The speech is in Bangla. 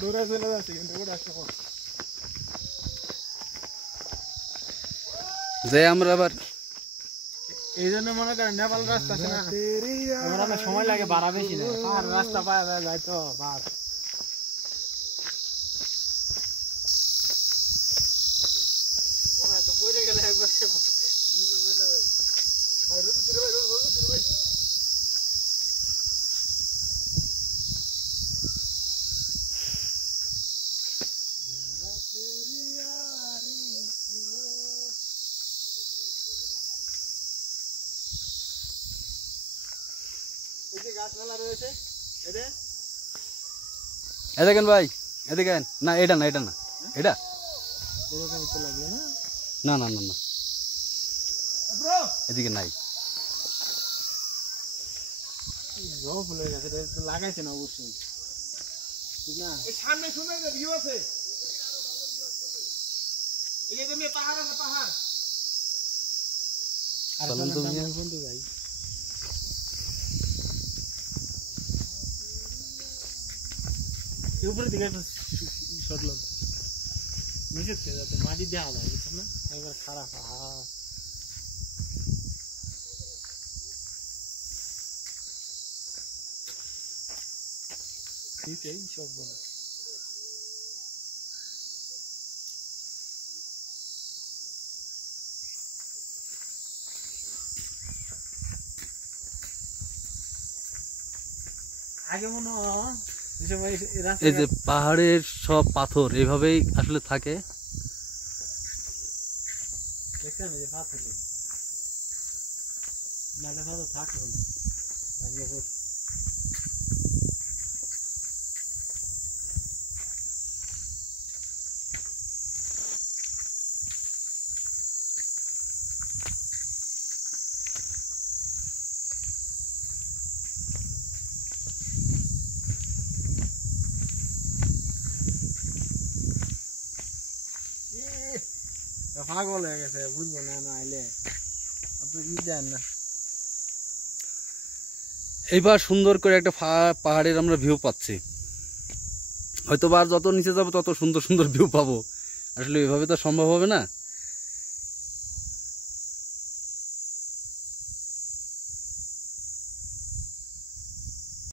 দৌড়ে চলে যাচ্ছে কিন্তু ওটা যে আমরা আবার এই জন্য মনে করেন নেপাল রাস্তা আছে না, আমার অনেক সময় লাগে, ভাড়া বেশি না, পাহাড় রাস্তা পাওয়া যায় তো বাস। দেখেন ভাই, এদিকে না, এটা না, এটা না, এটা না না না না, এদিকে নাই। লাগাইছে না অবশ্যই, ঠিক না? সামনে সুন্দর ভিউ আছে, পাহাড় আছে, পাহাড়। যাই উপরে দিকে সরল নিচে যাতে মাটি দেওয়া যায়, বুঝছেন না? একবার খারাপ নিচেই সব বলে। আগে মনে হয় এই যে পাহাড়ের সব পাথর এইভাবেই আসলে থাকে। পাগল হয়ে গেছে, বুঝবো না আইলে অত ই দেন না। এইবার সুন্দর করে একটা পাহাড়ের আমরা ভিউ পাচ্ছি। হয়তো বা যত নিচে যাবো তত সুন্দর সুন্দর ভিউ পাবো, আসলে এভাবে তো সম্ভব হবে না।